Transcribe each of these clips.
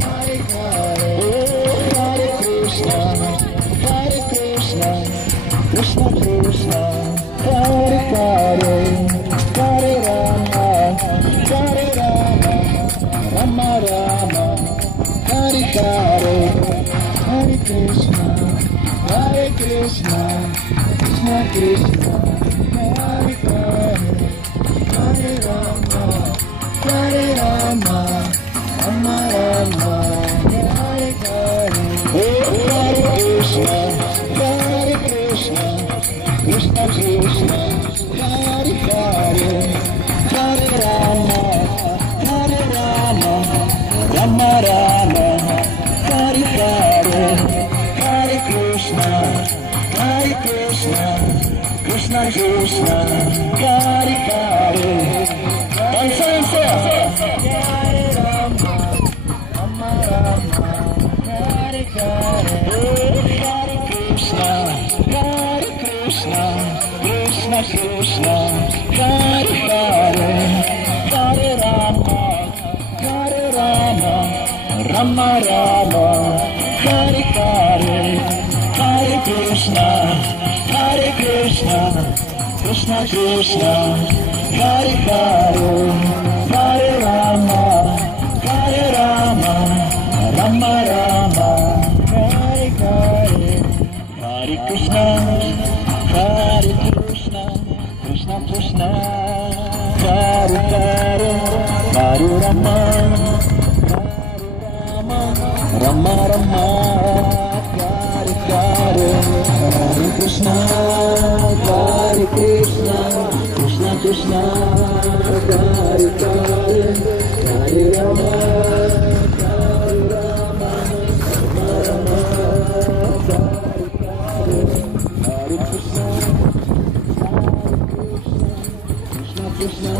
Hare Hare, Hare Krishna, Krishna Krishna, Hare Hare, Hare Rama, Rama Rama, Hare Hare, Hare Krishna, Krishna Krishna, Hare Hare, Hare Rama, Rama Rama, Hare Hare. Hare Krishna, Krishna Krishna, Hare Hare, Hare Rama, Rama Rama, Hare Hare, Hare Krishna, Krishna Krishna, Hare Hare. Dansa. Hare Rama, Rama Rama, Hare Hare, Hare Krishna, Krishna Krishna, Hare Hare, Hare Rama, Rama Rama, Hare Hare, Hare Krishna, Krishna Krishna, Hare Hare, Hare Rama, Rama Rama, Hare Hare. Hare Krishna, Krishna Krishna, Hare Hare, Hare Rama, Rama Rama, Hare Hare, Hare Krishna, Krishna Krishna, Hare Hare, Hare Rama, Krishna,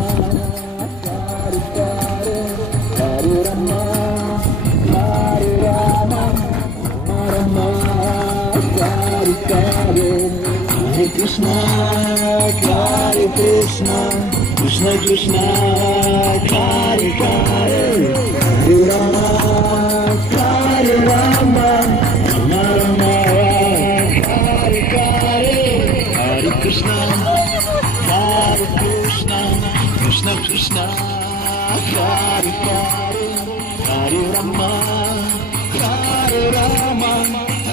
Hare Hare, Hare Rama, Hare Rama, Rama, Hare Hare, Hare Krishna, Krishna Krishna, Hare Hare, Hare Rama, Rama Rama, Hare Hare, Hare Krishna, Krishna Krishna, Hare Hare, Hare Rama,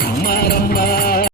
Rama Rama.